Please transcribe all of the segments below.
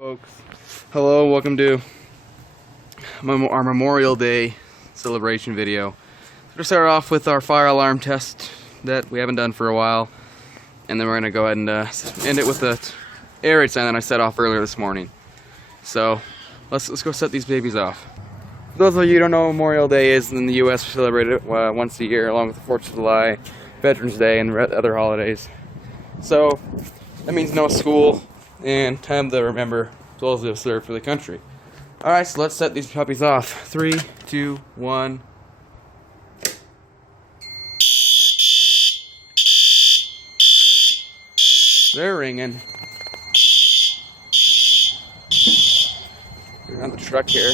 Folks, hello, welcome to our Memorial Day celebration video. So we're going to start off with our fire alarm test that we haven't done for a while, and then we're going to go ahead and end it with the air raid sign that I set off earlier this morning. So let's go set these babies off. For those of you who don't know what Memorial Day is, in the U.S. we celebrate it once a year along with the 4th of July, Veterans Day, and other holidays. So that means no school and time to remember souls who have served for the country. Alright, so let's set these puppies off. 3, 2, 1. They're ringing. They're on the truck here.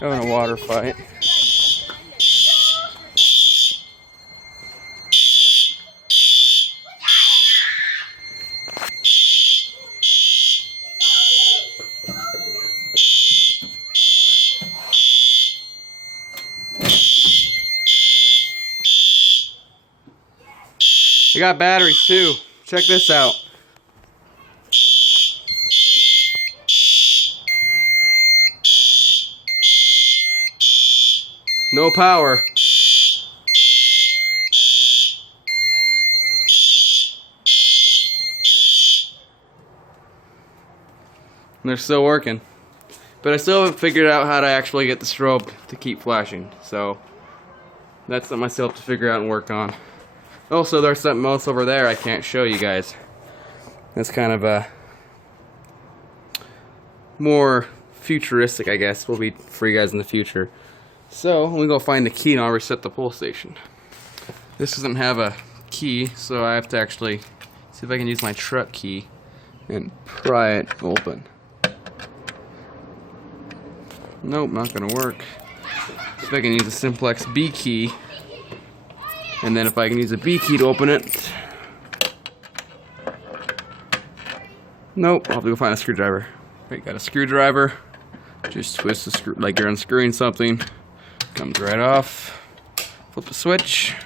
Having a water fight. They got batteries too. Check this out. No power. And they're still working. But I still haven't figured out how to actually get the strobe to keep flashing. So that's something I still have to figure out and work on. Also, there's something else over there I can't show you guys. That's kind of a more futuristic, I guess. Will be for you guys in the future. So, let me go find the key and I'll reset the pull station. This doesn't have a key, so I have to actually see if I can use my truck key and pry it open. Nope, not gonna work. See if I can use a simplex B key, and then if I can use a B key to open it. Nope, I'll have to go find a screwdriver. Wait, got a screwdriver. Just twist the screw like you're unscrewing something. Comes right off. Flip the switch.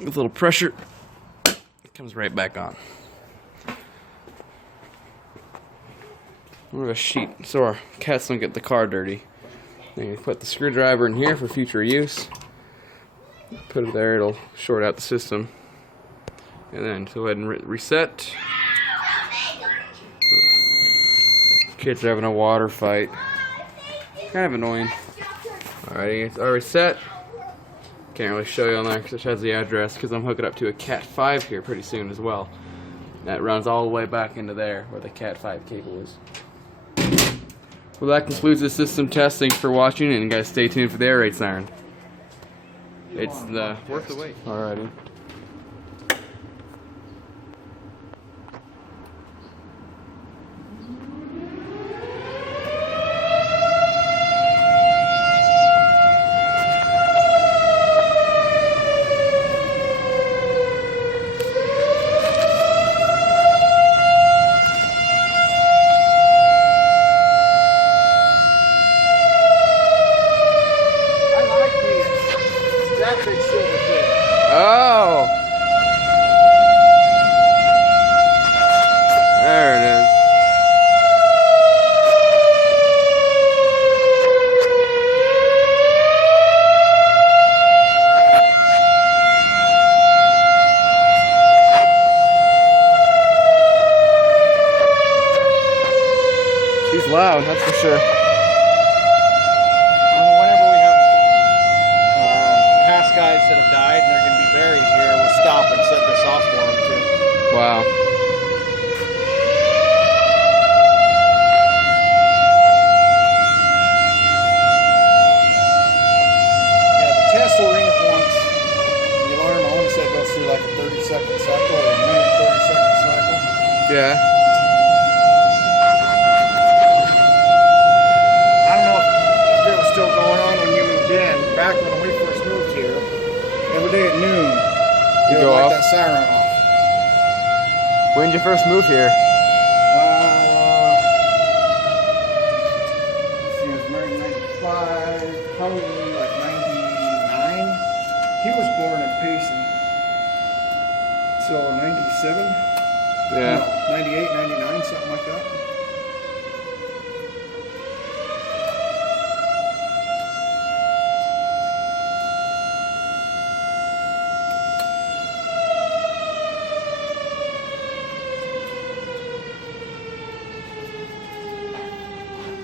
With a little pressure, it comes right back on. More of a sheet so our cats don't get the car dirty. Then you put the screwdriver in here for future use. Put it there, it'll short out the system. And then go ahead and reset. Kids are having a water fight. Kind of annoying. Alrighty, it's already set. Can't really show you on there because it has the address because I'm hooking up to a Cat 5 here pretty soon as well. That runs all the way back into there where the Cat 5 cable is. Well, that concludes the system test. Thanks for watching, and guys, stay tuned for the air raid siren. It's worth the wait. Alrighty. Oh! There it is. She's loud, that's for sure. Whenever we have past guys that have died and they're going to be buried here, we'll stop and set this off for them too. Wow. Yeah, the test will ring it once. The alarm only said goes through like a 30-second cycle or a minute 30-second cycle. Yeah. I don't know if it was still going on when you moved in. Back when we first moved here, every day at noon, You it go would light off? that siren off. When did you first move here? He was married in 95, probably like 99. He was born in Payson. So 97? Yeah. No, 98, 99, something like that.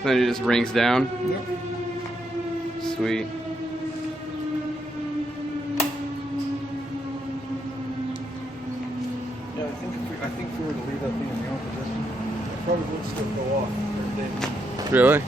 Then it just rings down. Yep. Sweet. Yeah, I think if we were to leave that thing in the own position, it probably would still go off every day. Really?